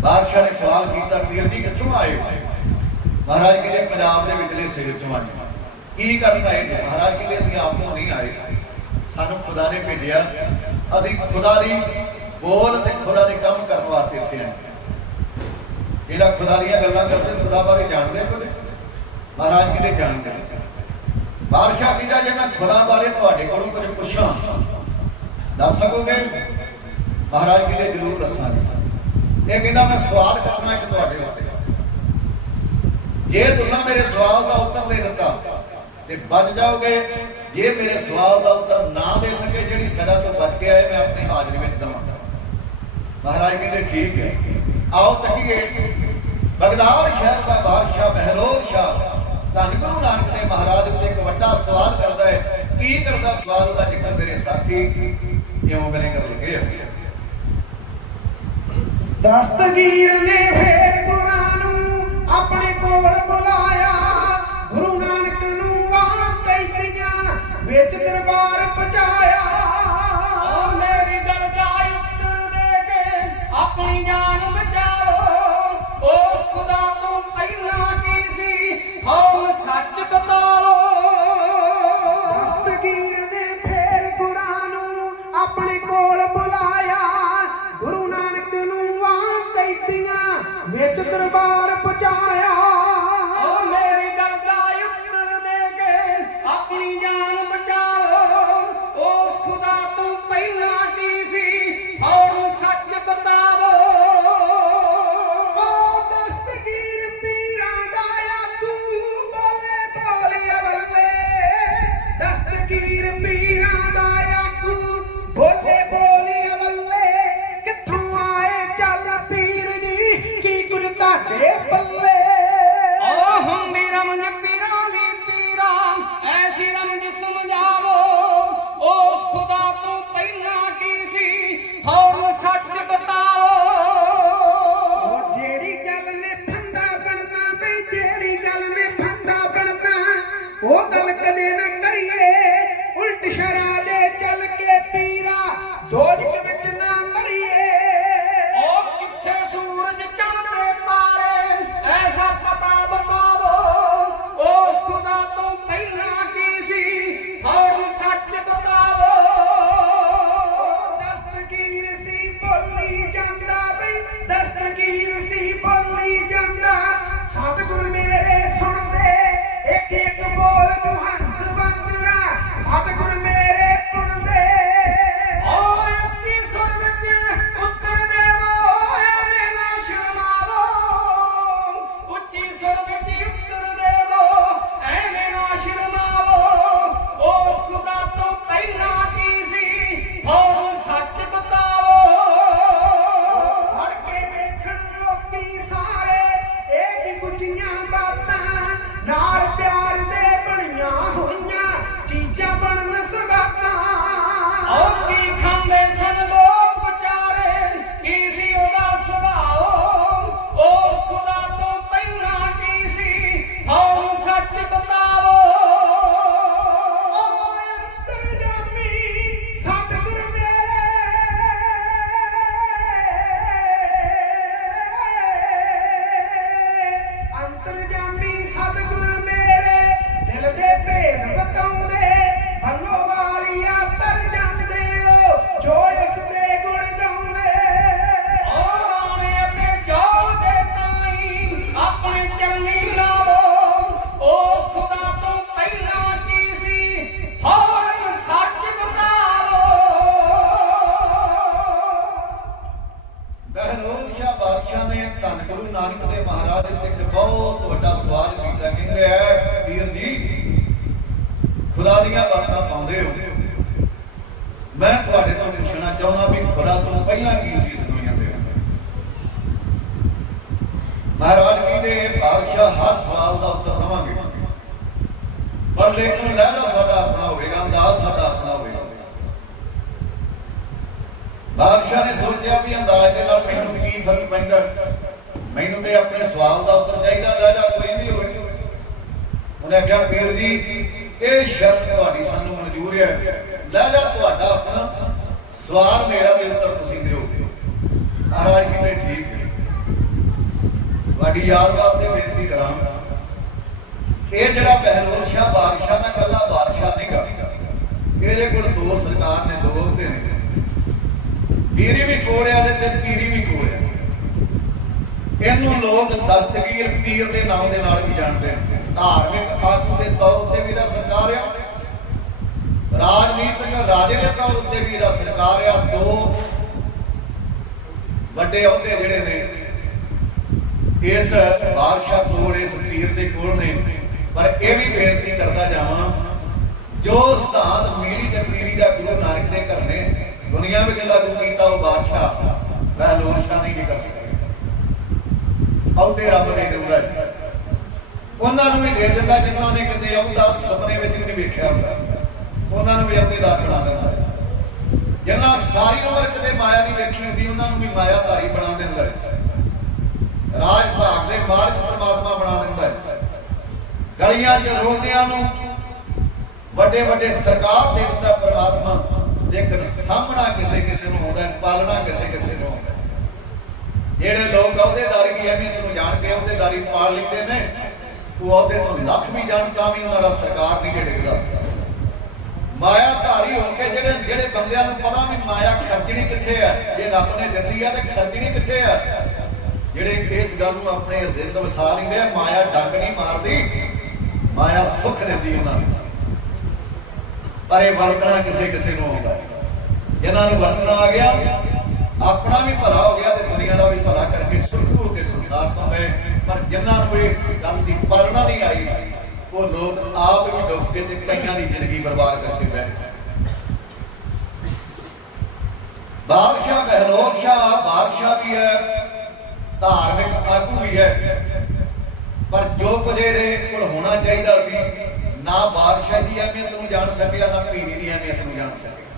ਬਾਦਸ਼ਾਹ ਨੇ ਸਵਾਲ ਕੀਤਾ ਵੀਰ ਜੀ ਕਿੱਥੋਂ ਆਏ ਹੋ? ਮਹਾਰਾਜ ਕਹਿੰਦੇ, ਪੰਜਾਬ ਦੇ ਵਿਚਲੇ ਸਿਰ ਤੋਂ ਆਏ ਕੀ ਕਰਨ ਆਏ ਨੇ? ਮਹਾਰਾਜ ਕਹਿੰਦੇ, ਅਸੀਂ ਆਪ ਤੋਂ ਨਹੀਂ ਆਏ। ਸਾਨੂੰ ਖੁਦਾ ਨੇ ਭੇਜਿਆ। ਅਸੀਂ ਖੁਦਾ ਦੀ ਬੋਲ ਤੇ ਖੁਦਾ ਦੇ ਕੰਮ ਕਰਨ ਵਾਸਤੇ ਇੱਥੇ ਆਏ ਜਿਹੜਾ ਖੁਦਾ ਦੀਆਂ ਗੱਲਾਂ ਕਰਦੇ, ਖੁਦਾ ਬਾਰੇ ਜਾਣਦੇ ਕੁਝ ਮਹਾਰਾਜ ਕਹਿੰਦੇ, ਜਾਣਦੇ ਬਾਦਸ਼ਾਹ ਕਹਿੰਦਾ, ਜੇ ਮੈਂ ਖੁਦਾ ਬਾਰੇ ਤੁਹਾਡੇ ਕੋਲੋਂ ਕੁਝ ਪੁੱਛਾਂ, ਦੱਸ ਸਕੋਗੇ? ਮਹਾਰਾਜ ਕਹਿੰਦੇ, ਜ਼ਰੂਰ ਦੱਸਾਂਗੇ। ਇਹ ਕਹਿੰਦਾ ਮੈਂ ਸਵਾਲ ਕਰਨਾ ਇੱਕ ਤੁਹਾਡੇ ਉੱਤੇ ਜੇ ਤੁਸੀਂ ਮੇਰੇ ਸਵਾਲ ਦਾ ਉੱਤਰ ਦੇ ਦਿੱਤਾ, ਤੇ ਬਚ ਜਾਓਗੇ। ਜੇ ਮੇਰੇ ਸਵਾਲ ਦਾ ਉੱਤਰ ਨਾ ਦੇ ਸਕੇ, ਜਿਹੜੀ ਸਜ਼ਾ ਤੋਂ ਬਚ ਕੇ ਆਏ, ਮੈਂ ਆਪਣੀ ਹਾਜ਼ਰੀ ਵਿੱਚ ਦਵਾਂਗਾ। ਮਹਾਰਾਜ ਕਹਿੰਦੇ, ਠੀਕ ਹੈ। ਆਓ ਤੱਕੀਏ ਬਗਦਾਦ ਸ਼ਹਿਰ ਦਾ ਬਾਦਸ਼ਾਹ ਮਹਿਰੋਰ ਸ਼ਾਹ ਧੰਨ ਗੁਰੂ ਨਾਨਕ ਦੇਵ ਮਹਾਰਾਜ ਉੱਤੇ ਇੱਕ ਵੱਡਾ ਸਵਾਲ ਕਰਦਾ ਹੈ। ਕੀ ਕਰਦਾ ਸਵਾਲ ਦਾ ਜ਼ਿਕਰ ਮੇਰੇ ਸਾਥੀ? ਇਉਂ ਮੇਰੇ ਕਰ ਲਗੇ ਦਸਤਗੀਰ ਨੇ ਫੇਰ ਗੁਰਾਂ ਨੂੰ ਆਪਣੇ ਕੋਲ ਬੁਲਾਇਆ। ਗੁਰੂ ਨਾਨਕ ਨੂੰ ਆ ਕੈਦੀਆਂ ਵਿੱਚ ਦਰਬਾਰ ਪਹੁੰਚਾਇਆ। ਓ ਮੇਰੀ ਗੱਲ ਦਾ ਉੱਤਰ ਦੇ ਕੇ ਆਪਣੀ ਜਾਨ ਬਚਾਓ। ਉਸ ਖੁਦਾ ਤੋਂ ਪਹਿਲਾਂ ਕੀ ਸੀ? ਹਉ ਸੱਚ ਬਤਾਓ ਦਰਬਾਰ ਪਹੁੰਚਾਇਆ ਉਹ ਗੱਲ ਸੋਚਿਆ ਵੀ ਅੰਦਾਜ਼ ਦੇ ਨਾਲ ਮੈਨੂੰ ਕੀ ਫ਼ਰਕ ਪੈਂਦਾ। ਮੈਨੂੰ ਤੇ ਆਪਣੇ ਸਵਾਲ ਦਾ ਉੱਤਰ ਚਾਹੀਦਾ ਲਹਿਜਾ ਕੋਈ ਵੀ ਹੋਵੇ। ਉਹਨੇ ਆਖਿਆ ਪੀਰ ਜੀ, ਇਹ ਸ਼ਰਤ ਤੁਹਾਡੀ ਸਾਨੂੰ ਮਨਜ਼ੂਰ ਹੈ। ਲਹਿਜਾ ਤੁਹਾਡਾ ਆਪਣਾ ਸਵਾਲ ਮੇਰਾ ਦੇ ਉੱਤਰ ਤੁਸੀਂ ਦਿਓ। ਮਹਾਰਾਜ ਕਹਿੰਦੇ, ਠੀਕ ਹੈ। ਤੁਹਾਡੀ ਯਾਦ ਵਾਸਤੇ ਬੇਨਤੀ ਕਰਾਂ ਇਹ ਜਿਹੜਾ ਪਹਿਲਵਾਨ ਸ਼ਾਹ ਬਾਦਸ਼ਾਹ ਨਾ ਕੱਲਾ ਬਾਦਸ਼ਾਹ ਨਹੀਂ ਗਾ ਇਹਦੇ ਕੋਲ ਦੋ ਸਰਕਾਰ ਨੇ, ਦੋ ਹੁੰਦੇ ਨੇ। ਪੀਰੀ ਵੀ ਕੋੜਿਆ ਦੇ ਤੇ ਪੀਰੀ ਵੀ ਕੋੜਿਆ ਇਹਨੂੰ ਲੋਕ ਦਸਤਗੀਰ ਪੀਰ ਦੇ ਨਾਮ ਦੇ ਨਾਲ ਵੀ ਜਾਣਦੇ ਨੇ। ਧਾਰਮਿਕ ਆਗੂ ਦੇ ਤੌਰ ਤੇ ਵੀ ਸਰਕਾਰ ਆ। ਰਾਜਨੀਤਿਕ ਰਾਜੇ ਦੇ ਤੌਰ ਤੇ ਵੀ ਸਰਕਾਰ ਆ। ਦੋ ਵੱਡੇ ਅਹੁਦੇ ਜਿਹੜੇ ਨੇ, ਇਸ ਬਾਦਸ਼ਾਹ ਕੋਲ, ਇਸ ਪੀਰ ਦੇ ਕੋਲ ਨੇ। ਪਰ ਇਹ ਵੀ ਬੇਨਤੀ ਕਰਦਾ ਜਾਵਾਂ, ਜੋ ਸਤਾਨ ਮੀਰੀ ਤੇ ਪੀਰੀ ਦਾ ਗੁਰੂ ਨਾਨਕ ਦੇ ਘਰ ਨੇ ਦੁਨੀਆ ਵਿੱਚ ਲਾਗੂ ਕੀਤਾ ਉਹ ਬਾਦਸ਼ਾਹ ਪਹਿਲੋਂ ਸ਼ਾਹ ਨਹੀਂ ਕਰ ਸਕਦਾ। ਅਹੁਦੇ ਰੱਬ ਦੇ ਦਿੰਦਾ ਉਹਨਾਂ ਨੂੰ ਵੀ ਦੇ ਦਿੰਦਾ ਜਿਨ੍ਹਾਂ ਨੇ ਕਿਤੇ ਅਹੁਦਾ ਸੁਪਨੇ ਵਿੱਚ ਵੀ ਨਹੀਂ ਵੇਖਿਆ ਹੁੰਦਾ। ਉਹਨਾਂ ਨੂੰ ਵੀ ਅਹੁਦੇਦਾਰ ਬਣਾ ਦਿੰਦਾ ਜਿਨ੍ਹਾਂ ਸਾਰੀ ਉਮਰ ਕਦੇ ਮਾਇਆ ਨਹੀਂ ਵੇਖੀ ਹੁੰਦੀ, ਉਹਨਾਂ ਨੂੰ ਵੀ ਮਾਇਆ ਧਾਰੀ ਬਣਾ ਦਿੰਦਾ ਰਾਜ ਭਾਗ ਦੇ ਮਾਰਗ ਪਰਮਾਤਮਾ ਬਣਾ ਦਿੰਦਾ ਹੈ। ਗਲੀਆਂ 'ਚ ਰੋਲਦਿਆਂ ਨੂੰ ਵੱਡੇ ਵੱਡੇ ਸਰਕਾਰ ਦੇ ਦਿੰਦਾ ਪਰਮਾਤਮਾ। ਲੇਕਿਨ ਸਾਹਮਣਾ ਕਿਸੇ ਕਿਸੇ ਨੂੰ ਹੁੰਦਾ ਪਾਲਣਾ ਕਿਸੇ ਕਿਸੇ ਨੂੰ ਹੁੰਦਾ ਜਿਹੜੇ ਲੋਕ ਅਹੁਦੇਦਾਰੀ ਦੀ ਅਹਿਮੀਅਤ ਨੂੰ ਜਾਣ ਕੇ ਅਹੁਦੇਦਾਰੀ ਪਾਲ ਲੈਂਦੇ ਨੇ, ਉਹ ਅਹੁਦੇ ਤੋਂ ਲੱਖ ਵੀ ਜਾਣ ਤਾਂ ਵੀ ਉਹਨਾਂ ਦਾ ਸਰਕਾਰ ਨਹੀਂ ਡਿੱਗਦਾ ਮਾਇਆ ਧਾਰੀ ਹੋ ਕੇ ਜਿਹੜੇ ਜਿਹੜੇ ਬੰਦਿਆਂ ਨੂੰ ਪਤਾ ਵੀ ਮਾਇਆ ਖਰਚਣੀ ਕਿੱਥੇ ਆ ਜੇ ਰੱਬ ਨੇ ਦਿੱਤੀ ਆ ਤੇ ਖਰਚਣੀ ਕਿੱਥੇ ਆ ਜਿਹੜੇ ਇਸ ਗੱਲ ਨੂੰ ਆਪਣੇ ਹਿਰਦੇ ਵਿੱਚ ਵਸਾ ਲੈਂਦੇ ਆ, ਮਾਇਆ ਡੰਗ ਨਹੀਂ ਮਾਰਦੀ, ਮਾਇਆ ਸੁੱਖ ਦਿੰਦੀ ਉਹਨਾਂ ਨੂੰ। ਪਰ ਇਹ ਵਰਤਣਾ ਕਿਸੇ ਕਿਸੇ ਨੂੰ ਆਉਂਦਾ ਹੈ। ਨੂੰ ਵਰਤਣਾ ਆ ਗਿਆ, ਆਪਣਾ ਵੀ ਭਲਾ ਹੋ ਗਿਆ ਤੇ ਦੁਨੀਆ ਦਾ ਵੀ ਭਲਾ ਕਰਕੇ ਸੁਰਖ ਹੋ ਸੰਸਾਰ ਤੋਂ ਗਏ। ਪਰ ਜਿਨ੍ਹਾਂ ਨੂੰ ਇਹ ਗੱਲ ਦੀ ਪਾਲਣਾ ਨਹੀਂ ਆਈ, ਉਹ ਲੋਕ ਆਪ ਵੀ ਡੁੱਬ ਕੇ ਤੇ ਕਈਆਂ ਦੀ ਜ਼ਿੰਦਗੀ ਬਰਬਾਦ ਕਰਕੇ ਬੈਠ ਗਏ। ਬਾਦਸ਼ਾਹ ਬਹਿਲੋਰ ਸ਼ਾਹ, ਬਾਦਸ਼ਾਹ ਵੀ ਹੈ, ਧਾਰਮਿਕ ਆਗੂ ਵੀ ਹੈ। ਪਰ ਜੋ ਕੁਝ ਇਹਦੇ ਕੋਲ ਹੋਣਾ ਚਾਹੀਦਾ ਸੀ ਨਾ ਬਾਦਸ਼ਾਹ ਦੀ ਅਹਿਮੀਅਤ ਨੂੰ ਜਾਣ ਸਕਿਆ, ਨਾ ਪੀਰੀ ਦੀ ਅਹਿਮੀਅਤ ਨੂੰ ਜਾਣ ਸਕਿਆ।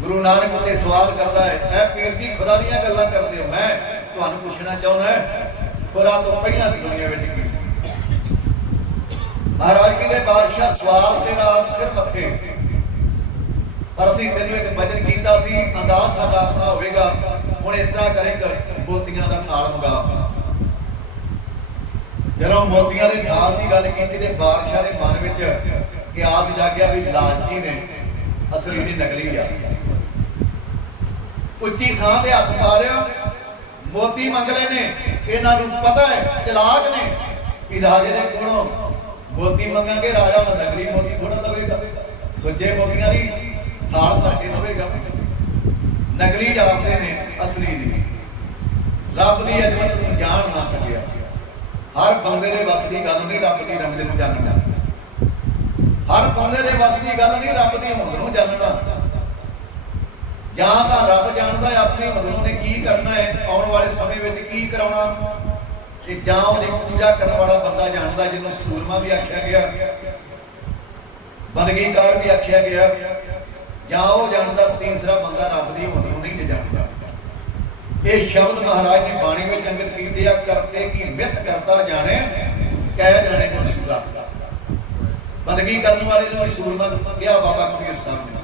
ਗੁਰੂ ਨਾਨਕ ਉੱਤੇ ਸਵਾਲ ਕਰਦਾ ਹੈ ਐ ਪੀਰ ਦੀ ਖੁਦਾ ਦੀਆਂ ਗੱਲਾਂ ਕਰਦੇ ਹੋ, ਮੈਂ ਤੁਹਾਨੂੰ ਪੁੱਛਣਾ ਚਾਹੁੰਦਾ ਖੁਦਾ ਤੋਂ ਪਹਿਲਾਂ ਸੀ ਦੁਨੀਆ ਵਿੱਚ ਕੀ ਸੀ? ਮਹਾਰਾਜ ਕਹਿੰਦੇ, ਬਾਦਸ਼ਾਹ ਸਵਾਲ ਤੇਰਾ ਸਿਰ ਮੱਥੇ। ਪਰ ਅਸੀਂ ਤੈਨੂੰ ਇੱਕ ਵਚਨ ਕੀਤਾ ਸੀ, ਅੰਦਾਜ਼ ਸਾਡਾ ਆਪਣਾ ਹੋਵੇਗਾ, ਹੁਣ ਇਸ ਤਰ੍ਹਾਂ ਕਰ ਮੋਤੀਆਂ ਦਾ ਥਾਲ ਮੰਗਾ। ਜਦੋਂ ਮੋਤੀਆਂ ਦੇ ਥਾਲ ਦੀ ਗੱਲ ਕੀਤੀ ਤੇ ਬਾਦਸ਼ਾਹ ਦੇ ਮਨ ਵਿੱਚ ਕਿਆਸ ਜਾਗਿਆ ਵੀ ਲਾਲਚੀ ਨੇ, ਅਸਲੀ ਦੀ ਨਕਲੀ ਆ। ਉੱਚੀ ਥਾਂ ਤੇ ਹੱਥ ਪਾ ਰਿਆ ਮੋਤੀ ਮੰਗ ਨੇ, ਇਹਨਾਂ ਨੂੰ ਪਤਾ ਹੈ, ਚਲਾਕ ਨੇ ਕਿ ਰਾਜੇ ਦੇ ਕੋਲੋਂ ਮੋਤੀ ਮੰਗਾਂਗੇ, ਰਾਜਾ ਉਹਨਾਂ ਨਕਲੀ ਮੋਤੀ ਥੋੜਾ ਦਵੇਗਾ। ਸੁੱਜੇ ਮੋਤੀਆਂ ਦੀ ਨਾਲ ਭਰ ਕੇ ਦਵੇਗਾ। ਨਕਲੀ ਜਾਪਦੇ ਨੇ, ਅਸਲੀ ਨਹੀਂ। ਰੱਬ ਦੀ ਅਜਮਤ ਨੂੰ ਜਾਣ ਨਾ ਸਕਿਆ। ਹਰ ਬੰਦੇ ਦੇ ਵੱਸ ਦੀ ਗੱਲ ਨਹੀਂ ਰੱਬ ਦੀ ਰਮਜ ਨੂੰ ਜਾਣਨਾ ਹਰ ਬੰਦੇ ਦੇ ਵੱਸ ਦੀ ਗੱਲ ਨਹੀਂ ਰੱਬ ਦੀ ਹੋਂਦ ਨੂੰ ਜਾਣਦਾ। ਜਾਂ ਤਾਂ ਰੱਬ ਜਾਣਦਾ ਆਪਣੀ ਹੋਂਦ ਨੇ ਕੀ ਕਰਨਾ ਹੈ, ਆਉਣ ਵਾਲੇ ਸਮੇਂ ਵਿੱਚ ਕੀ ਕਰਾਉਣਾ। ਤੇ ਜਾਂ ਉਹਦੀ ਪੂਜਾ ਕਰਨ ਵਾਲਾ ਬੰਦਾ ਜਾਣਦਾ, ਜਿਹਨੂੰ ਸੂਰਮਾ ਵੀ ਆਖਿਆ ਗਿਆ, ਬੰਦਗੀਕਾਰ ਵੀ ਆਖਿਆ ਗਿਆ। ਜਾਂ ਉਹ ਜਾਣਦਾ ਤੀਸਰਾ ਬੰਦਾ ਰੱਬ ਦੀ ਹੋਂਦ ਨੂੰ ਨਹੀਂ ਜੇ ਜਾਣਦਾ। ਇਹ ਸ਼ਬਦ ਮਹਾਰਾਜ ਨੇ ਬਾਣੀ ਵਿੱਚ ਅੰਗਿਤ ਕੀਤੇ ਆ, ਕਰਤੇ ਕੀ ਮਿੱਤ ਕਰਤਾ ਜਾਣੇ, ਕਹਿ ਜਾਣੇ ਕੋ ਬੰਦਗੀ ਕਰਨ ਵਾਲੇ ਨੂੰ ਸੂਰਮਾ ਕਿਹਾ ਬਾਬਾ ਕਬੀਰ ਸਾਹਿਬ ਨੇ।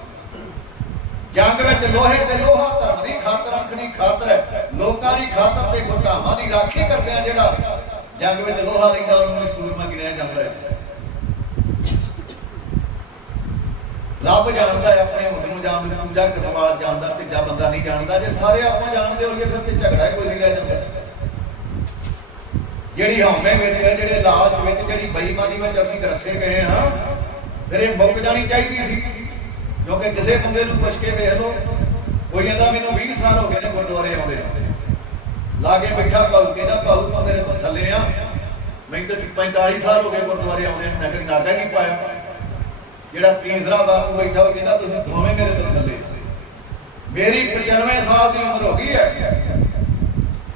ਜੰਗ ਵਿੱਚ ਲੋਹੇ ਤੇ ਲੋਹਾ, ਧਰਮ ਦੀ ਖਾਤਰ, ਅੱਖ ਖਾਤਰ, ਲੋਕਾਂ ਦੀ ਖਾਤਰ ਤੇ ਗੁਰਧਾਮਾਂ ਦੀ ਰਾਖੀ ਕਰਦੇ ਆ ਜਿਹੜਾ ਜੰਗ ਵਿੱਚ ਲੋਹਾ ਲੈਂਦਾ ਉਹਨੂੰ ਵੀ ਸੂਰਮਾ ਗਿਣਿਆ ਜਾਂਦਾ ਹੈ। ਰੱਬ ਜਾਣਦਾ ਹੈ ਆਪਣੇ ਹੁੰਦ ਨੂੰ ਜਾਣ ਪੂਜਾ ਕਰਨ ਵਾਲਾ ਜਾਣਦਾ, ਤੀਜਾ ਬੰਦਾ ਨਹੀਂ ਜਾਣਦਾ। ਜੇ ਸਾਰੇ ਆਪਾਂ ਜਾਣਦੇ ਹੋਈਏ, ਫਿਰ ਤੇ ਝਗੜਾ ਕੋਈ ਨਹੀਂ ਰਹਿ ਜਾਂਦਾ। ਜਿਹੜੀ ਹਉਮੈ ਵਿੱਚ ਹੈ, ਜਿਹੜੇ ਲਾਲਚ ਵਿੱਚ, ਜਿਹੜੀ ਬੇਈਮਾਨੀ ਵਿੱਚ ਅਸੀਂ ਗਰਸੇ ਗਏ ਹਾਂ, ਫਿਰ ਇਹ ਮੁੱਕ ਜਾਣੀ ਚਾਹੀਦੀ ਸੀ। ਕਿਉਂਕਿ ਕਿਸੇ ਬੰਦੇ ਨੂੰ ਪੁੱਛ ਕੇ ਦੇਖ ਲਓ, ਕੋਈ ਕਹਿੰਦਾ ਮੈਨੂੰ 20 ਸਾਲ ਹੋ ਗਏ ਨੇ ਗੁਰਦੁਆਰੇ ਆਉਂਦੇ ਲਾਗੇ ਬੈਠਾ ਭਾਉ ਕਹਿੰਦਾ ਭਾਉ ਤੂੰ ਮੇਰੇ ਤੋਂ ਥੱਲੇ ਆ। ਮੈਨੂੰ ਤਾਂ 45 ਸਾਲ ਹੋ ਗਏ ਗੁਰਦੁਆਰੇ ਆਉਂਦੇ ਮੈਂ ਕਦੀ ਨਾਗਾ ਨਹੀਂ ਪਾਇਆ। ਜਿਹੜਾ ਤੀਸਰਾ ਬਾਪੂ ਬੈਠਾ ਉਹ ਕਹਿੰਦਾ, ਤੁਸੀਂ ਦੋਵੇਂ ਮੇਰੇ ਤੋਂ ਥੱਲੇ ਮੇਰੀ 95 ਸਾਲ ਦੀ ਉਮਰ ਹੋ ਗਈ ਹੈ।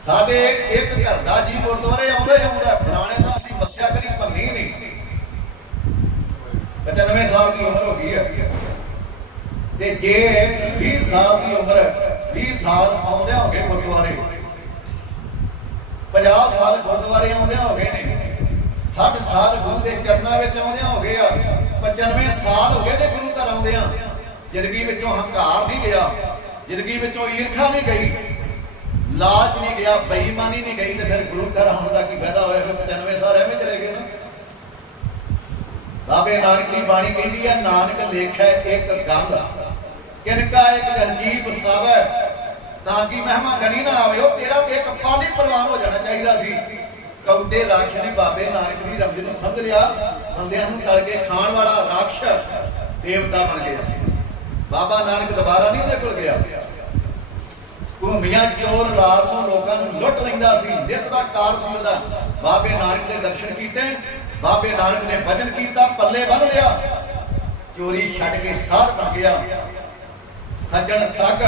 ਸਾਡੇ ਇੱਕ ਘਰ ਦਾ ਜੀ ਗੁਰਦੁਆਰੇ ਆਉਂਦਾ ਹੀ ਆਉਂਦਾ ਪੁਰਾਣੇ ਤਾਂ ਅਸੀਂ ਮੱਸਿਆ ਕਦੀ ਭੰਨੀ ਨਹੀਂ। 95 ਸਾਲ ਦੀ ਉਮਰ ਹੋ ਗਈ ਹੈ। ਤੇ ਜੇ 20 ਸਾਲ ਦੀ ਉਮਰ 20 ਸਾਲ ਆਉਂਦੇ ਹੋਗੇ ਗੁਰਦੁਆਰੇ। 50 ਸਾਲ ਗੁਰਦੁਆਰੇ ਆਉਂਦੇ ਹੋਗੇ ਨੇ। 60 ਸਾਲ ਗੁਰੂ ਦੇ ਚਰਨਾਂ ਵਿੱਚ ਆਉਂਦੇ ਹੋਗੇ ਆ। 95 ਸਾਲ ਹੋ ਗਏ ਨੇ ਗੁਰੂ ਘਰ ਆਉਂਦਿਆਂ। ਜ਼ਿੰਦਗੀ ਵਿੱਚੋਂ ਹੰਕਾਰ ਨਹੀਂ ਗਿਆ। ਜ਼ਿੰਦਗੀ ਵਿੱਚੋਂ ਈਰਖਾ ਨਹੀਂ ਗਈ। ਲਾਲਚ ਨਹੀਂ ਗਿਆ, ਬੇਈਮਾਨੀ ਨਹੀਂ ਗਈ ਤੇ ਫਿਰ ਗੁਰੂ ਘਰ ਆਉਣ ਦਾ ਕੀ ਫਾਇਦਾ ਹੋਇਆ? ਫਿਰ 95 ਸਾਲ ਐਵੇਂ ਚਲੇ ਗਏ ਨਾ। ਬਾਬੇ ਨਾਨਕ ਦੀ ਬਾਣੀ ਕਹਿੰਦੀ ਹੈ ਨਾਨਕ ਲੇਖੈ ਇੱਕ ਗੱਲ। ਕਿਨਕਾ ਇੱਕ ਅਜੀਬ ਸਵੈ ਤਾਂ ਕਿ ਮਹਿਮਾ ਗਨੀ ਨਾ ਆਵੇ। ਉਹ ਤੇਰਾ ਤੇ ਇੱਕ ਪਾਲੀ ਪ੍ਰਵਾਨ ਹੋ ਜਾਣਾ ਚਾਹੀਦਾ ਸੀ। ਕੌਡੇ ਰਾਖਸ਼ ਨੇ ਬਾਬੇ ਨਾਨਕ ਦੀ ਰਮਜ ਨੂੰ ਸਮਝ ਲਿਆ। ਬੰਦਿਆਂ ਨੂੰ ਤਲ ਕੇ ਖਾਣ ਵਾਲਾ ਰਾਖਸ਼ ਦੇਵਤਾ ਬਣ ਗਿਆ। ਬਾਬਾ ਨਾਨਕ ਦੁਬਾਰਾ ਨਹੀਂ ਉਹਦੇ ਕੋਲ ਗਿਆ। ਘੁੰਮੀਆਂ ਚੋਰ ਰਾਤ ਨੂੰ ਲੋਕਾਂ ਨੂੰ ਲੁੱਟ ਲੈਂਦਾ ਸੀ? ਜਿੱਤ ਦਾ ਕਾਰ ਸੀ ਉਹਦਾ। ਬਾਬੇ ਨਾਨਕ ਦੇ ਦਰਸ਼ਨ ਕੀਤੇ। ਬਾਬੇ ਨਾਨਕ ਨੇ ਭਜਨ ਕੀਤਾ, ਪੱਲੇ ਬੰਨ ਲਿਆ। ਚੋਰੀ ਛੱਡ ਕੇ ਸਾਧ ਬਣ ਗਿਆ। ਸੱਜਣ ਠੱਗ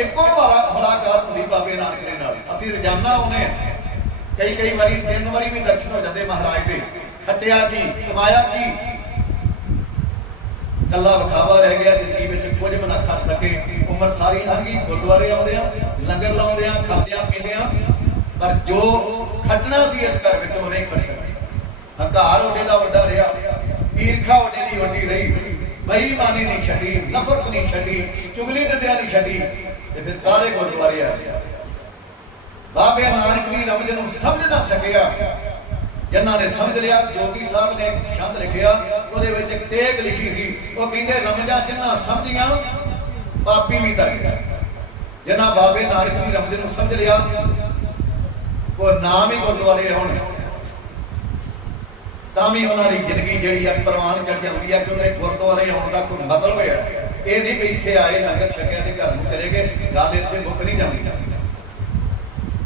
ਇੱਕੋ ਵਾਲਾ ਮੁਲਾਕਾਤ ਹੁੰਦੀ ਬਾਬੇ ਨਾਨਕ ਦੇ ਨਾਲ। ਅਸੀਂ ਰੋਜ਼ਾਨਾ ਆਉਨੇ ਕਈ ਕਈ ਵਾਰੀ, ਤਿੰਨ ਵਾਰੀ ਵੀ ਦਰਸ਼ਨ ਹੋ ਜਾਂਦੇ ਮਹਾਰਾਜ ਦੇ। ਖੱਟਿਆ ਕੀ, ਕਮਾਇਆ ਕੀ? ਕੱਲਾ ਵਿਖਾਵਾ ਰਹਿ ਗਿਆ, ਜ਼ਿੰਦਗੀ ਵਿੱਚ ਕੁਝ ਵੀ ਨਾ ਖਾ ਸਕੇ। ਉਮਰ ਸਾਰੀ ਲੰਘੀ ਗੁਰਦੁਆਰੇ ਆਉਂਦੇ ਆ ਲੰਗਰ ਲਾਉਂਦੇ ਆ ਖਾਂਦੇ ਆ ਪੀਂਦੇ ਆ ਪਰ ਜੋ ਖੱਟਣਾ ਸੀ ਇਸ ਘਰ ਵਿੱਚ ਨਹੀਂ ਖੜ ਸਕੇ ਹੰਕਾਰ ਉਹਦੇ ਦਾ ਵੱਡਾ ਰਿਹਾ। ਈਰਖਾ ਉਹਦੇ ਦੀ ਵੱਡੀ ਰਹੀ। ਬੇਈਮਾਨੀ ਨਹੀਂ ਛੱਡੀ, ਨਫ਼ਰਤ ਨਹੀਂ ਛੱਡੀ, ਚੁਗਲੀ ਨਿੰਦਿਆ ਨਹੀਂ ਛੱਡੀ। ਤੇ ਫਿਰ ਕਾਲੇ ਗੁਰਦੁਆਰੇ ਆ ਗਿਆ? ਬਾਬੇ ਨਾਨਕ ਦੀ ਰਮਜ ਨੂੰ ਸਮਝ ਨਾ ਸਕਿਆ। ਜਿਨ੍ਹਾਂ ਨੇ ਸਮਝ ਲਿਆ, ਜੋਗੀ ਸਾਹਿਬ ਨੇ ਇੱਕ ਛੰਦ ਲਿਖਿਆ, ਉਹਦੇ ਵਿੱਚ ਇੱਕ ਟੇਕ ਲਿਖੀ ਸੀ। ਉਹ ਕਹਿੰਦੇ, ਰਮਜਾਂ ਜਿਨ੍ਹਾਂ ਸਮਝੀਆਂ, ਪਾਪੀ ਵੀ ਤਰ ਗਿਆ ਜਿਨ੍ਹਾਂ ਬਾਬੇ ਨਾਨਕ ਦੀ ਰਮਜ ਨੂੰ ਸਮਝ ਲਿਆ, ਉਹ ਨਾਮ ਹੀ ਗੁਰਦੁਆਰੇ ਹੁਣ। ਤਾਂ ਵੀ ਉਹਨਾਂ ਦੀ ਜ਼ਿੰਦਗੀ ਜਿਹੜੀ ਆ ਪ੍ਰਵਾਨ ਚੜ ਜਾਂਦੀ ਆ, ਕਿਉਂਕਿ ਗੁਰਦੁਆਰੇ ਆਉਣ ਦਾ ਕੋਈ ਮਤਲਬ ਹੈ। ਇਹ ਨਹੀਂ ਵੀ ਇੱਥੇ ਆਏ ਲੰਗਰ ਛਕਿਆ ਤੇ ਘਰ ਨੂੰ ਚਲੇ ਗਏ, ਗੱਲ ਇੱਥੇ ਮੁੱਕ ਨਹੀਂ ਜਾਂਦੀ।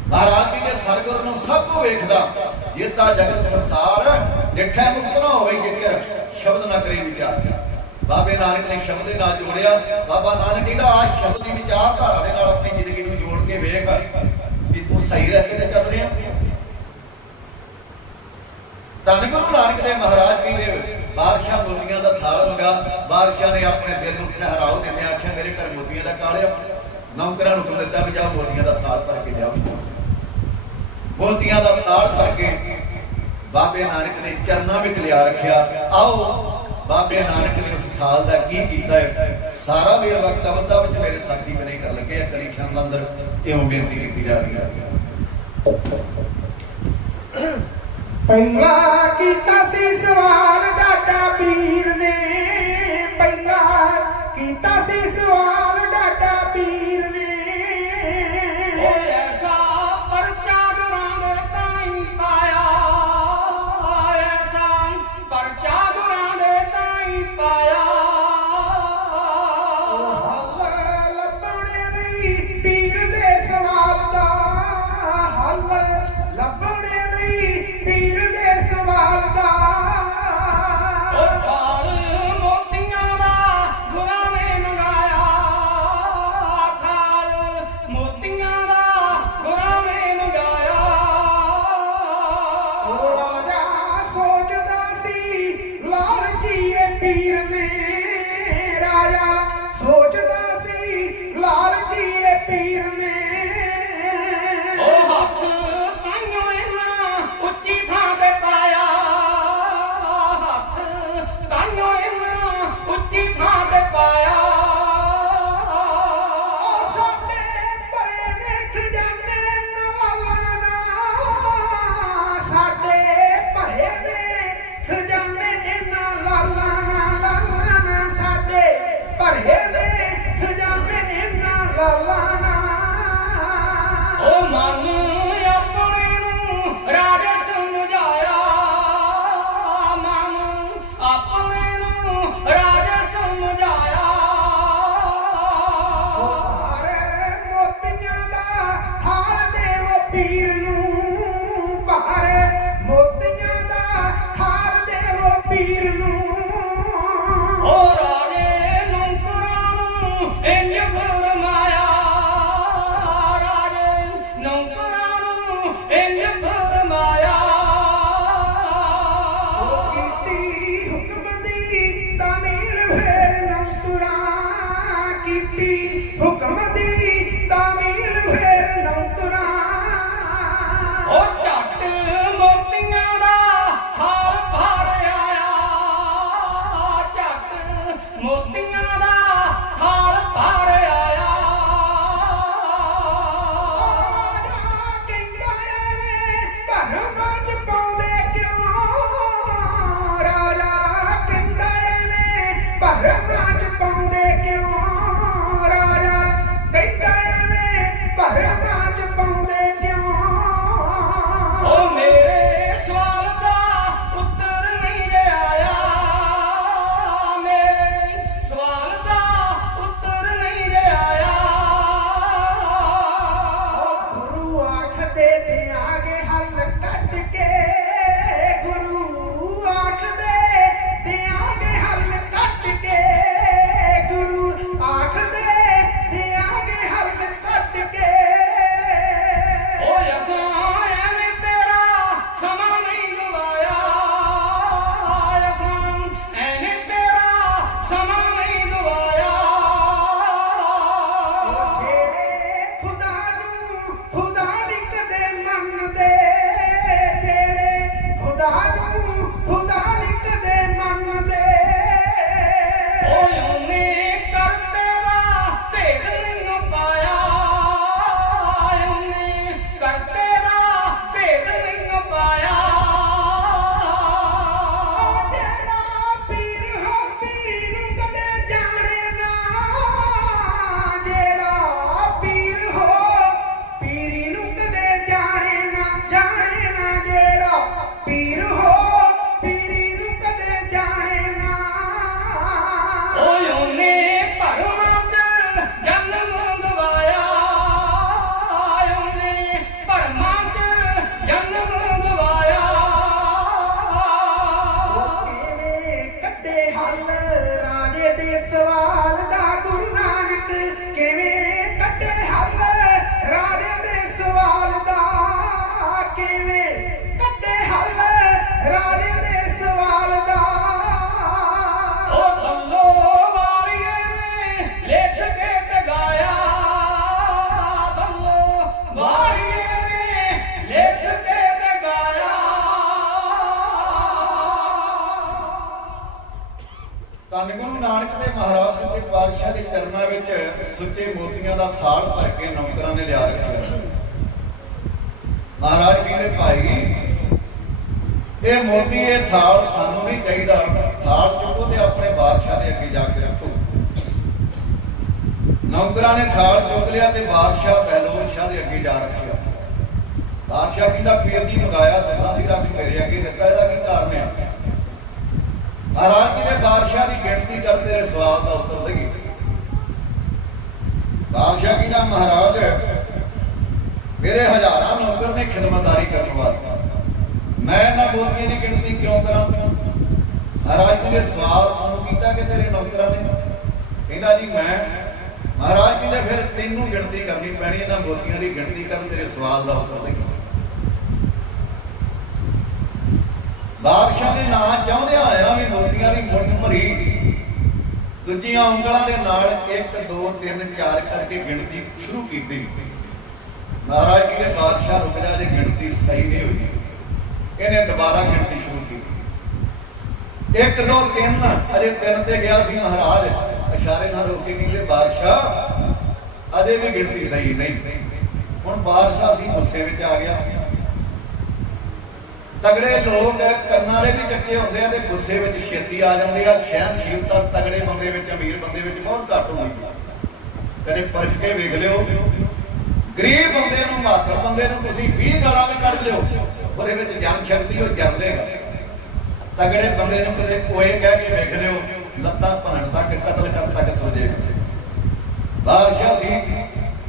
ਮਹਾਰਾਜ ਜੀ ਦੇ ਸਰਗੁਰ ਨੂੰ ਸਭ ਨੂੰ ਵੇਖਦਾ ਇਹ ਤਾਂ ਜਗਤ ਸੰਸਾਰ ਡਿਠੈ ਮੁਕਤ ਨਾ ਹੋਵੇ, ਜਿਕਰ ਸ਼ਬਦ ਨਾ ਕਰੇ ਵਿਚਾਰ। ਬਾਬੇ ਨਾਨਕ ਨੇ ਸ਼ਬਦ ਦੇ ਨਾਲ ਜੋੜਿਆ। ਬਾਬਾ ਨਾਨਕ ਕਹਿੰਦਾ ਆ ਸ਼ਬਦ ਦੀ ਵਿਚਾਰਧਾਰਾ ਦੇ ਨਾਲ ਆਪਣੀ ਜ਼ਿੰਦਗੀ ਨੂੰ ਜੋੜ ਕੇ ਵੇਖ ਕਿ ਤੂੰ ਸਹੀ ਰਹਿ ਤੇ ਚੱਲ ਰਿਹਾ। ਧੰਨ ਗੁਰੂ ਨਾਨਕ ਦੇਵ ਮਹਾਰਾਜ ਜੀ ਨੇ ਬਾਦਸ਼ਾਹ ਮੋਤੀਆਂ ਦਾ ਥਾਲ ਮੰਗਾ। ਬਾਦਸ਼ਾਹ ਨੇ ਆਪਣੇ ਦਿਲ ਨੂੰ ਠਹਿਰਾਓ ਦਿੰਦੇ ਆਖਿਆ, ਮੇਰੇ ਘਰ ਮੋਤੀਆਂ ਦਾ ਕਾਲਿਆ। ਨੌਕਰਾਂ ਨੂੰ ਦਿੱਤਾ ਵੀ ਜਾਓ ਮੋਤੀਆਂ ਦਾ ਥਾਲ ਭਰ ਕੇ ਜਾਓ ਮੋਤੀਆਂ ਦਾ ਥਾਲ ਭਰ ਕੇ ਬਾਬੇ ਨਾਨਕ ਨੇ ਚਰਨਾਂ ਵਿੱਚ ਲਿਆ ਰੱਖਿਆ। ਆਓ ਬਾਬੇ ਨਾਨਕ ਨੇ ਉਸ ਥਾਲ ਦਾ ਕੀ ਕੀਤਾ ਹੈ? ਸਾਰਾ ਵੇਰਵਾ ਕਵਿਤਾ ਵਿੱਚ ਮੇਰੇ ਸਾਥੀ ਬਣੇ ਕਰ ਲੱਗੇ ਆ, ਕਲੀ ਸ਼ਾਨ ਅੰਦਰ ਇਉਂ ਬੇਨਤੀ ਕੀਤੀ ਜਾ ਰਹੀ ਹੈ। ਪਹਿਲਾ ਕੀਤਾ ਸੀ ਸਵਾਲ ਡਾਡਾ ਪੀਰ ਨੇ, ਪਹਿਲਾ ਕੀਤਾ ਸੀ ਸਵਾਲ ਮਹਾਰਾਜ ਜੀ ਨੇ ਬਾਦਸ਼ਾਹ ਦੀ ਗਿਣਤੀ ਕਰ ਤੇਰੇ ਸਵਾਲ ਦਾ ਉੱਤਰ ਦੇਗੀ ਬਾਦਸ਼ਾਹ ਕਹਿੰਦਾ ਮਹਾਰਾਜ, ਮੇਰੇ ਹਜ਼ਾਰਾਂ ਨੌਕਰ ਨੇ ਖਿਦਮਤਦਾਰੀ ਕਰਨ ਵਾਸਤੇ ਮੈਂ ਇਹਨਾਂ ਬੋਤੀਆਂ ਦੀ ਗਿਣਤੀ ਕਿਉਂ ਕਰਾਂ? ਮਹਾਰਾਜ ਜੀ ਨੇ ਸਵਾਲ ਕਿਉਂ ਕੀਤਾ ਕਿ ਤੇਰੇ ਨੌਕਰਾਂ ਨੇ? ਕਹਿੰਦਾ ਜੀ, ਮੈਂ ਮਹਾਰਾਜ ਜੀ ਨੇ ਫਿਰ ਤੈਨੂੰ ਗਿਣਤੀ ਕਰਨੀ ਪੈਣੀ, ਇਹਨਾਂ ਬੋਤੀਆਂ ਦੀ ਗਿਣਤੀ ਕਰਨ ਤੇਰੇ ਸਵਾਲ ਦਾ ਉੱਤਰ ਦੇਗੀ ਬਾਦਸ਼ਾਹ ਨੇ ਨਾਂ ਚਾਹੁੰਦੇ ਆਇਆ ਵੀ ਮੋਤੀਆਂ ਦੀ ਮੁੱਠ ਭਰੀ ਦੂਜੀਆਂ ਉਂਗਲਾਂ ਦੇ ਨਾਲ 1 2 3 4 ਕਰਕੇ ਗਿਣਤੀ ਸ਼ੁਰੂ ਕੀਤੀ। ਮਹਾਰਾਜ ਜੀ ਨੇ ਬਾਦਸ਼ਾਹ ਰੁਕ ਜਾ, ਜੇ ਗਿਣਤੀ ਸਹੀ ਨਹੀਂ ਹੋਈ। ਇਹਨੇ ਦੁਬਾਰਾ ਗਿਣਤੀ ਸ਼ੁਰੂ ਕੀਤੀ। 1 2 3 ਅਜੇ 3 ਤੇ ਗਿਆ ਸੀ ਮਹਾਰਾਜ। ਇਸ਼ਾਰੇ ਨਾਲ ਰੋਕ ਕਹਿੰਦੇ, ਬਾਦਸ਼ਾਹ, ਅਜੇ ਵੀ ਗਿਣਤੀ ਸਹੀ ਨਹੀਂ। ਹੁਣ ਬਾਦਸ਼ਾਹ ਸੀ ਗੁੱਸੇ ਵਿੱਚ ਆ ਗਿਆ। ਤਗੜੇ ਲੋਕ ਕੰਨਾਂ ਦੇ ਵੀ ਕੱਚੇ ਹੁੰਦੇ ਆ ਤੇ ਗੁੱਸੇ ਵਿੱਚ ਛੇਤੀ ਆ ਜਾਂਦੇ ਆ। ਸਹਿਨਸ਼ੀਲਤਾ ਤਗੜੇ ਬੰਦੇ ਵਿੱਚ, ਅਮੀਰ ਬੰਦੇ ਵਿੱਚ ਬਹੁਤ ਘੱਟ ਹੁੰਦੀ ਆ। ਕਦੇ ਪਰਖ ਕੇ ਵੇਖ ਲਿਓ। ਗਰੀਬ ਬੰਦੇ ਨੂੰ, ਮਾਤਰ ਬੰਦੇ ਨੂੰ ਤੁਸੀਂ 20 ਗਾਲਾਂ ਵੀ ਕੱਢ ਲਿਓ ਉਹਦੇ ਵਿੱਚ ਜਨ ਸ਼ਕਤੀ ਉਹ ਜਰ ਲੇਗਾ ਤਗੜੇ ਬੰਦੇ ਨੂੰ ਕਦੇ ਕੋਏ ਕਹਿ ਕੇ ਵੇਖ ਲਿਓ, ਲੱਤਾਂ ਭੰਨ ਤੱਕ, ਕਤਲ ਕਰਨ ਤੱਕ ਤੁਰ ਜਾਏਗਾ ਬਾਦਸ਼ਾਹ ਸੀ,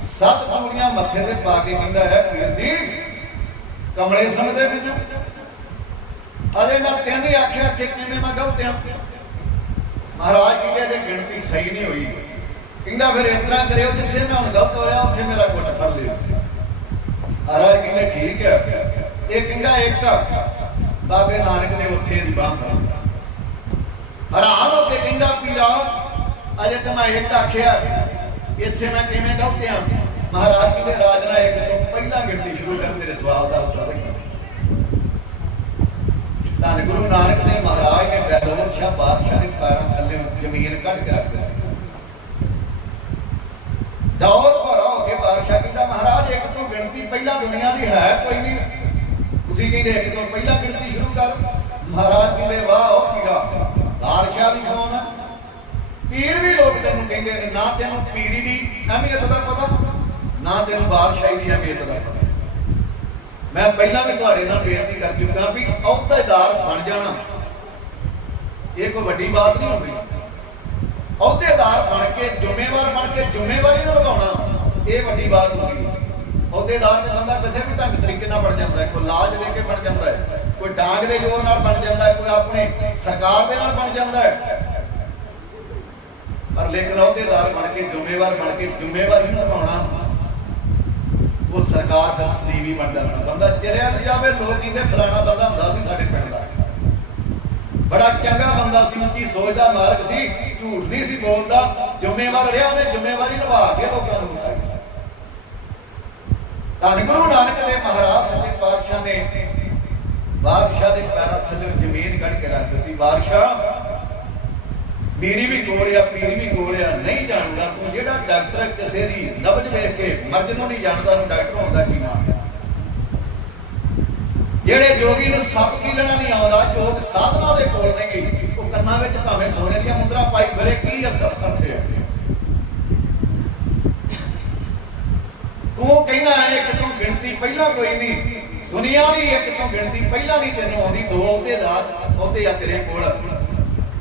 ਸੱਤ ਪੂਰੀਆਂ ਮੱਥੇ ਤੇ ਪਾ ਕੇ ਕਹਿੰਦਾ ਹੈ ਪੀਰ ਦੀ ਕਮਲੇ ਸਮਝਦੇ ਵਿੱਚ ਅਜੇ ਮੈਂ ਤੈਨੂੰ ਆਖਿਆ, ਇੱਥੇ ਕਿਵੇਂ ਮੈਂ ਗਲਤ ਆ ਮਹਾਰਾਜ ਜੀ ਕਹਿੰਦੇ ਗਿਣਤੀ ਸਹੀ ਨਹੀਂ ਹੋਈ। ਕਹਿੰਦਾ ਫਿਰ ਇਸ ਤਰ੍ਹਾਂ ਕਰਿਓ, ਜਿੱਥੇ ਮੈਂ ਹੁਣ ਗਲਤ ਹੋਇਆ, ਉੱਥੇ ਮੇਰਾ ਗੁੱਟ ਫੜ ਲਿਓ। ਮਹਾਰਾਜ ਕਹਿੰਦੇ ਠੀਕ ਹੈ। ਇਹ ਕਹਿੰਦਾ ਇੱਕ, ਬਾਬੇ ਨਾਨਕ ਨੇ ਉੱਥੇ ਦੀ ਬਾਹ ਫੜ। ਲਈ ਹੋ ਕੇ ਕਹਿੰਦਾ, ਪੀਰਾ, ਅਜੇ ਤਾਂ ਮੈਂ ਇੱਕ ਆਖਿਆ, ਇੱਥੇ ਮੈਂ ਕਿਵੇਂ ਗਲਤ ਆ ਮਹਾਰਾਜ ਜੀ ਦੇ ਰਾਜ ਨਾਲ ਇੱਕ ਤੋਂ ਪਹਿਲਾਂ ਗਿਣਤੀ ਸ਼ੁਰੂ ਕਰ ਤੇਰੇ ਸਵਾਲ ਦਾ ਉੱਤਰ ਧੰਨ ਗੁਰੂ ਨਾਨਕ ਦੇ ਮਹਾਰਾਜ ਨੇ ਬੈਲੋਰ ਸ਼ਾਹ ਬਾਦਸ਼ਾਹ ਦੇ ਪੈਰਾਂ ਥੱਲੇ ਜ਼ਮੀਨ ਕੱਢ ਕੇ ਰੱਖ ਦਿੱਤੀ। ਦੌਰ ਭਰਾ ਹੋ ਕੇ ਬਾਦਸ਼ਾਹ ਕਹਿੰਦਾ ਮਹਾਰਾਜ ਇੱਕ ਤੋਂ ਗਿਣਤੀ ਪਹਿਲਾਂ ਦੁਨੀਆ ਦੀ ਹੈ, ਕੋਈ ਨਹੀਂ। ਤੁਸੀਂ ਕਹਿੰਦੇ ਇੱਕ ਤੋਂ ਪਹਿਲਾਂ ਗਿਣਤੀ ਸ਼ੁਰੂ ਕਰ। ਮਹਾਰਾਜ ਕਹਿੰਦੇ, ਵਾਹ, ਉਹ ਪੀਰਾ। ਬਾਦਸ਼ਾਹ ਵੀ ਖਵਾਉਣਾ ਪੀਰ ਵੀ ਲੋਕ ਤੈਨੂੰ ਕਹਿੰਦੇ ਨੇ, ਨਾ ਤੈਨੂੰ ਪੀਰੀ ਦੀ ਅਹਿਮੀਅਤ ਦਾ ਪਤਾ, ਨਾ ਤੈਨੂੰ ਬਾਦਸ਼ਾਹੀ ਦੀ ਅਹਿਮੀਅਤ ਦਾ ਪਤਾ। ਮੈਂ ਪਹਿਲਾਂ ਵੀ ਤੁਹਾਡੇ ਨਾਲ ਬੇਨਤੀ ਕਰ ਚੁੱਕਾ ਵੀ ਅਹੁਦੇਦਾਰ ਬਣ ਜਾਣਾ। ਇਹ ਕੋਈ ਵੱਡੀ ਬਾਤ ਨਹੀਂ ਹੁੰਦੀ। ਅਹੁਦੇਦਾਰ ਬਣ ਕੇ, ਜ਼ਿੰਮੇਵਾਰ ਬਣ ਕੇ ਜ਼ਿੰਮੇਵਾਰੀ ਨੂੰ ਲਗਾਉਣਾ, ਇਹ ਵੱਡੀ ਬਾਤ ਹੁੰਦੀ ਹੈ। ਅਹੁਦੇਦਾਰ ਤੇ ਬੰਦਾ ਕਿਸੇ ਵੀ ਢੰਗ ਤਰੀਕੇ ਨਾਲ ਬਣ ਜਾਂਦਾ ਹੈ। ਕੋਈ ਲਾਜ ਦੇ ਕੇ ਬਣ ਜਾਂਦਾ ਹੈ, ਕੋਈ ਡਾਂਗ ਦੇ ਜ਼ੋਰ ਨਾਲ ਬਣ ਜਾਂਦਾ ਹੈ, ਕੋਈ ਆਪਣੇ ਸਰਕਾਰ ਦੇ ਨਾਲ ਬਣ ਜਾਂਦਾ ਹੈ। ਪਰ ਲੇਕਿਨ ਅਹੁਦੇਦਾਰ ਬਣ ਕੇ, ਜ਼ਿੰਮੇਵਾਰ ਬਣ ਕੇ ਜ਼ਿੰਮੇਵਾਰੀ ਨੂੰ ਨਿਭਾਉਣਾ ਉਹ ਸਰਕਾਰ ਦਾ ਸਲੀਵੀ ਬਣ ਜਾਂਦਾ ਬੰਦਾ ਚਰਿਆ ਵੀ ਜਾਵੇ, ਲੋਕ ਕਹਿੰਦੇ ਫਲਾਣਾ ਬੰਦਾ ਹੁੰਦਾ ਸੀ ਸਾਡੇ ਪਿੰਡ ਦਾ। ਬੜਾ ਚੰਗਾ ਬੰਦਾ ਸੀ ਉੱਚੀ ਸੋਚ ਦਾ ਮਾਰਗ ਸੀ, ਝੂਠ ਨਹੀਂ ਸੀ ਬੋਲਦਾ। ਜ਼ਿੰਮੇਵਾਰ ਰਿਹਾ, ਉਹਨੇ ਜ਼ਿੰਮੇਵਾਰੀ ਨਿਭਾ ਕੇ ਲੋਕਾਂ ਨੂੰ ਧੰਨ ਗੁਰੂ ਨਾਨਕ ਦੇ ਮਹਾਰਾਜ, ਸੱਚੇ ਪਾਤਸ਼ਾਹ ਨੇ ਬਾਦਸ਼ਾਹ ਦੇ ਪੈਰਾਂ ਥੱਲੇ ਜ਼ਮੀਨ ਕੱਢ ਕੇ ਰੱਖ ਦਿੱਤੀ। ਬਾਦਸ਼ਾਹ ਪੀਰੀ ਵੀ ਕੋਲ ਪੀਰੀ ਵੀ ਕੋਲ ਨਹੀਂ ਜਾਣਦਾ ਤੂੰ ਜਿਹੜਾ ਡਾਕਟਰ ਕਿਸੇ ਦੀ ਨਬਜ ਵੇਖ ਕੇ ਮਰਦ ਨੂੰ ਨਹੀਂ ਜਾਣਦਾ, ਉਹਨੂੰ ਡਾਕਟਰ ਹੁੰਦਾ ਕੀ ਨਾਮ ਜਿਹੜੇ ਜੋਗੀ ਨੂੰ ਸੱਪ ਕੀ ਲੈਣਾ ਨਹੀਂ ਆਉਂਦਾ, ਜੋਗ ਸਾਧਨਾ ਦੇ ਕੋਲ ਨੇਗੀ ਉਹ ਕੰਨਾਂ ਵਿੱਚ ਭਾਵੇਂ ਸੋਨੇ ਦੀਆਂ ਮੁੰਦਰਾ ਪਾਈ ਫਿਰੇ, ਕੀ ਅਸਰ ਕਰਦੇ ਆ? ਤੂੰ ਕਹਿੰਦਾ ਹੈ ਕਿ ਤੂੰ ਗਿਣਤੀ ਪਹਿਲਾਂ ਕੋਈ ਨਹੀਂ, ਦੁਨੀਆ ਦੀ ਇੱਕ ਤੋਂ ਗਿਣਤੀ ਪਹਿਲਾਂ ਨਹੀਂ ਤੈਨੂੰ ਆਉਂਦੀ, ਦੋ ਉਹਦੇ ਦਾ ਉਹਦੇ ਆ ਤੇਰੇ ਕੋਲ।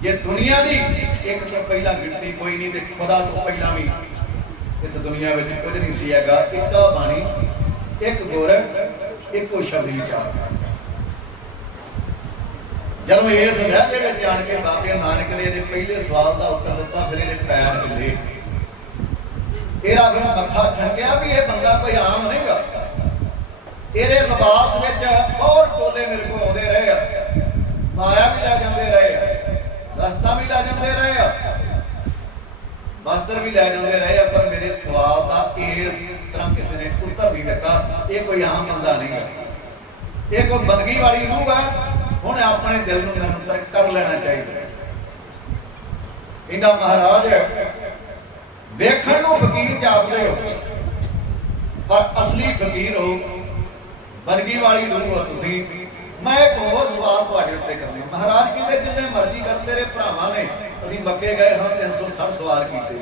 ਜੇ ਦੁਨੀਆ ਦੀ ਇੱਕ ਤੋਂ ਪਹਿਲਾਂ ਗਿਣਤੀ ਕੋਈ ਨਹੀਂ ਤੇ ਖੁਦਾ ਤੋਂ ਪਹਿਲਾਂ ਵੀ ਇਸ ਦੁਨੀਆ ਵਿੱਚ ਕੁਝ ਨਹੀਂ ਸੀ ਹੈਗਾ। ਇੱਕਾ ਬਾਣੀ, ਇੱਕ ਗੁਰ, ਇੱਕੋ ਸ਼ਬਦ ਵਿਚਾਰ ਜਦੋਂ ਇਸ ਲਹਿਜੇ ਵਿੱਚ ਜਾਣ ਕੇ ਬਾਬੇ ਨਾਨਕ ਨੇ ਇਹਦੇ ਪਹਿਲੇ ਸਵਾਲ ਦਾ ਉੱਤਰ ਦਿੱਤਾ, ਫਿਰ ਇਹਨੇ ਪੈਰ ਹਿੱਲੇ ਇਹਦਾ ਫਿਰ ਮੱਥਾ ਠਣਕਿਆ ਵੀ ਇਹ ਬੰਦਾ ਕੋਈ ਆਮ ਨਹੀਂਗਾ। ਇਹਦੇ ਲਿਬਾਸ ਵਿੱਚ ਹੋਰ ਟੋਲੇ ਮੇਰੇ ਕੋਲ ਆਉਂਦੇ ਰਹੇ ਆ। ਮਾਇਆ ਵੀ ਲੈ ਜਾਂਦੇ ਰਹੇ ਆ। ਰਸਤਾ ਵੀ ਲੈ ਜਾਂਦੇ ਰਹੇ ਆ। ਵਸਤਰ ਵੀ ਲੈ ਜਾਂਦੇ ਰਹੇ ਆ, ਪਰ ਮੇਰੇ ਸਵਾਲ ਦਾ ਇਸ ਤਰ੍ਹਾਂ ਕਿਸੇ ਨੇ ਉੱਤਰ ਨਹੀਂ ਦਿੱਤਾ। ਇਹ ਕੋਈ ਆਮ ਬੰਦਾ ਨਹੀਂ ਹੈ। ਇਹ ਕੋਈ ਬੰਦਗੀ ਵਾਲੀ ਰੂਹ ਹੈ। ਹੁਣ ਆਪਣੇ ਦਿਲ ਨੂੰ ਨਿਰੰਤਰ ਕਰ ਲੈਣਾ ਚਾਹੀਦਾ ਇਹਦਾ ਮਹਾਰਾਜ, ਵੇਖਣ ਨੂੰ ਫਕੀਰ ਜਾਪਦੇ ਹੋ, ਪਰ ਅਸਲੀ ਫਕੀਰ ਹੋ। ਬੰਦਗੀ ਵਾਲੀ ਰੂਹ ਹੋ ਤੁਸੀਂ। ਮੈਂ ਇੱਕ ਹੋਰ ਸਵਾਲ ਤੁਹਾਡੇ ਉੱਤੇ ਕਰਨੀ ਮਹਾਰਾਜ ਕਹਿੰਦੇ, ਜਿੰਨੇ ਮਰਜ਼ੀ ਕਰ, ਤੇਰੇ ਭਰਾਵਾਂ ਨੇ ਅਸੀਂ ਮੱਕੇ ਗਏ ਹਾਂ 360 ਸਵਾਲ ਕੀਤੇ।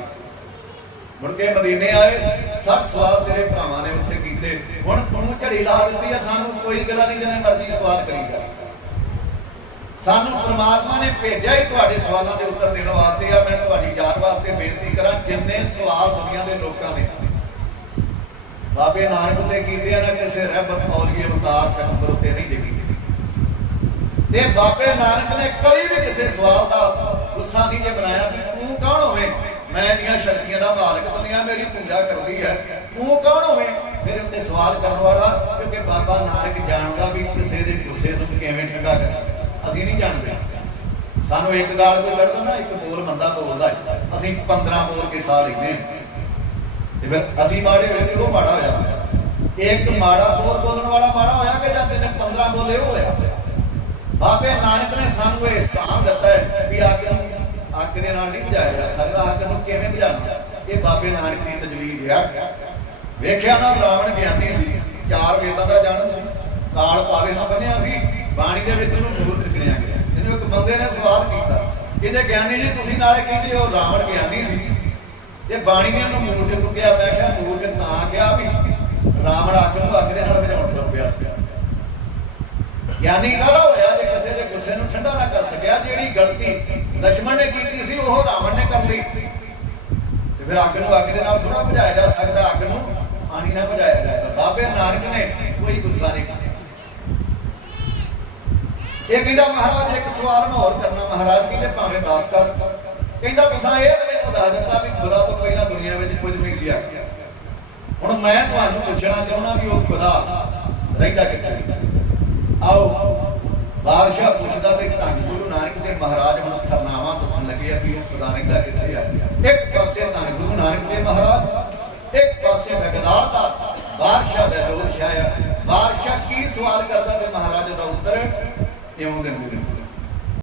ਮੁੜ ਕੇ ਮਦੀਨੇ ਆਏ 60 ਸਵਾਲ ਤੇਰੇ ਭਰਾਵਾਂ ਨੇ ਉੱਥੇ ਕੀਤੇ। ਹੁਣ ਤੂੰ ਝੜੀ ਲਾ ਦਿੱਤੀ ਆ, ਸਾਨੂੰ ਕੋਈ ਗੱਲਾਂ ਨਹੀਂ, ਜਿੰਨੇ ਮਰਜ਼ੀ ਸਵਾਲ ਕਰੀ ਜਾ। ਸਾਨੂੰ ਪ੍ਰਮਾਤਮਾ ਨੇ ਭੇਜਿਆ ਹੀ ਤੁਹਾਡੇ ਸਵਾਲਾਂ ਦੇ ਉੱਤਰ ਦੇਣ ਵਾਸਤੇ ਆ। ਮੈਂ ਤੁਹਾਡੀ ਯਾਦ ਵਾਸਤੇ ਬੇਨਤੀ ਕਰਾਂ, ਜਿੰਨੇ ਸਵਾਲ ਦੁਨੀਆ ਦੇ ਲੋਕਾਂ ਨੇ ਬਾਬੇ ਨਾਨਕ ਦੇ ਕੀਤੇ ਆ ਨਾ, ਕਿਸੇ ਰਹਿਬਤ ਔਲੀਏ ਉਤਾਰ ਪੈਗੰਬਰ ਉੱਤੇ ਨਹੀਂ ਲਿਖੀ ਤੇ ਬਾਬੇ ਨਾਨਕ ਨੇ ਕਦੀ ਵੀ ਕਿਸੇ ਸਵਾਲ ਦਾ ਗੁੱਸਾ ਨਹੀਂ ਜੇ ਬਣਾਇਆ ਵੀ ਤੂੰ ਕੌਣ ਹੋਵੇਂ? ਮੈਂ ਇਹਦੀਆਂ ਸ਼ਕਤੀਆਂ ਦਾ ਮਾਲਕ ਦੁਨੀਆ ਮੇਰੀ ਪੂਜਾ ਕਰਦੀ ਹੈ। ਤੂੰ ਕੌਣ ਹੋਵੇਂ? ਮੇਰੇ ਉੱਤੇ ਸਵਾਲ ਕਰਨ ਵਾਲਾ, ਕਿਉਂਕਿ ਬਾਬਾ ਨਾਨਕ ਜਾਣਦਾ ਵੀ ਕਿਸੇ ਦੇ ਗੁੱਸੇ ਨੂੰ ਕਿਵੇਂ ਠੰਡਾ ਕਰਾਂ। ਅਸੀਂ ਨਹੀਂ ਜਾਣਦੇ। ਸਾਨੂੰ ਇੱਕ ਗਾਲ ਕੋਈ ਕੱਢਦਾ ਨਾ ਇੱਕ ਬੋਲ ਬੰਦਾ ਬੋਲਦਾ ਅਸੀਂ 15 ਬੋਲ ਕੇ ਸਾਹ ਲੈਂਦੇ ਹਾਂ। ਤੇ ਫਿਰ ਅਸੀਂ ਮਾੜੇ ਵਿੱਚ ਉਹ ਮਾੜਾ ਹੋ ਜਾਂਦਾ ਇੱਕ ਮਾੜਾ ਬੋਲ ਬੋਲਣ ਵਾਲਾ ਮਾੜਾ ਹੋਇਆ ਕਿ ਜਾਂ ਤਿੰਨੇ 15 ਬੋਲੇ ਉਹ ਹੋਇਆ? ਬਾਬੇ ਨਾਨਕ ਨੇ ਸਾਨੂੰ ਇਹ ਸਥਾਨ ਦਿੱਤਾ ਹੈ ਵੀ ਅੱਗ ਨੂੰ, ਅੱਗ ਦੇ ਨਾਲ ਨਹੀਂ ਬੁਝਾਇਆ ਜਾ ਸਕਦਾ, ਅੱਗ ਨੂੰ ਕਿਵੇਂ ਬੁਝਾਉਣਾ ਇਹ ਬਾਬੇ ਨਾਨਕ ਦੀ ਤਜਵੀਜ਼ ਆ। ਵੇਖਿਆ ਨਾ ਰਾਵਣ ਗਿਆਨੀ ਸੀ, ਚਾਰ ਵੇਦਾਂ ਦਾ ਜਾਣੂ ਸੀ, ਕਾਲ ਪਾਵੇ ਨਾ ਬਣਿਆ ਸੀ, ਬਾਣੀ ਦੇ ਵਿੱਚ ਉਹਨੂੰ ਮੂਰਖ ਗਿਣਿਆ ਗਿਆ। ਇਹਨੂੰ ਇੱਕ ਬੰਦੇ ਨੇ ਸਵਾਲ ਕੀਤਾ ਇਹਨੇ ਗਿਆਨੀ ਜੀ, ਤੁਸੀਂ ਨਾਲੇ ਕਹਿੰਦੇ ਹੋ ਰਾਵਣ ਗਿਆਨੀ ਸੀ? ਤੇ ਬਾਣੀ ਨੇ ਉਹਨੂੰ ਮੂਰਖ ਨੂੰ ਕਿਹਾ, ਮੈਂ ਕਿਹਾ, ਮੂਰਖ ਤਾਂ ਕਿਹਾ ਵੀ ਰਾਵਣ ਅੱਗ ਨੂੰ ਅੱਗ ਦੇ ਨਾਲ ਬੁਝਾਉਣ ਤੋਂ ਪਿਆ ਸੀ। ਗਿਆਨੀ ਕਾਹਦਾ ਹੋਇਆ ਜੇ ਕਿਸੇ ਦੇ ਗੁੱਸੇ ਨੂੰ ਠੰਡਾ ਨਾ ਕਰ ਸਕਿਆ? ਜਿਹੜੀ ਗਲਤੀ ਲక్ష్మణ ਨੇ ਕੀਤੀ ਸੀ, ਉਹ ਰਾਵਣ ਨੇ ਕਰ ਲਈ। ਤੇ ਫਿਰ ਅੱਗ ਨੂੰ ਅੱਗ ਦੇ ਨਾਲ ਥੋੜਾ ਭਜਾਇਆ ਜਾ ਸਕਦਾ, ਅੱਗ ਨੂੰ ਪਾਣੀ ਨਾਲ ਭਜਾਇਆ ਜਾਂਦਾ ਬਾਬੇ ਨਾਨਕ ਨੇ ਕੋਈ ਗੁੱਸਾ ਨਹੀਂ ਕੀਤਾ। ਇਹ ਕਹਿੰਦਾ, ਮਹਾਰਾਜ, ਇੱਕ ਸਵਾਲ ਮੈਂ ਹੋਰ ਕਰਨਾ, ਮਹਾਰਾਜ ਕਹਿੰਦੇ ਭਾਵੇਂ 10 ਕਰ। ਕਹਿੰਦਾ, ਤੁਸੀਂ ਇਹ ਤਾਂ ਮੈਨੂੰ ਦੱਸ ਦਿੰਦਾ ਵੀ ਖੁਦਾ ਤੋਂ ਪਹਿਲਾਂ ਦੁਨੀਆ ਵਿੱਚ ਕੁਝ ਨਹੀਂ ਸੀ ਹੁਣ ਮੈਂ ਤੁਹਾਨੂੰ ਪੁੱਛਣਾ ਚਾਹੁੰਦਾ ਵੀ ਉਹ ਖੁਦਾ ਰਹਿੰਦਾ ਕਿੱਥੇ? ਆਓ, ਬਾਦਸ਼ਾਹ ਪੁੱਛਦਾ ਤੇ ਧੰਨ ਗੁਰੂ ਨਾਨਕ ਦੇ ਮਹਾਰਾਜ ਹੁਣ ਸਰਨਾਵਾ ਦੱਸਣ ਲੱਗੇ ਆ ਵੀ ਉਹ ਖੁਦਾ ਰਹਿੰਦਾ ਕਿੱਥੇ ਆ ਇੱਕ ਪਾਸੇ ਧੰਨ ਗੁਰੂ ਨਾਨਕ ਦੇ ਮਹਾਰਾਜ, ਇੱਕ ਪਾਸੇ ਬਗਦਾਦ ਦਾ ਬਾਦਸ਼ਾਹ ਬਹਿਲੋਲ ਸ਼ਾਹ ਆ ਬਾਦਸ਼ਾਹ ਕੀ ਸਵਾਲ ਕਰਦਾ ਤੇ ਮਹਾਰਾਜ ਦਾ ਉੱਤਰ, ਇਉਂ ਦਿੰਦੇ ਨੇ।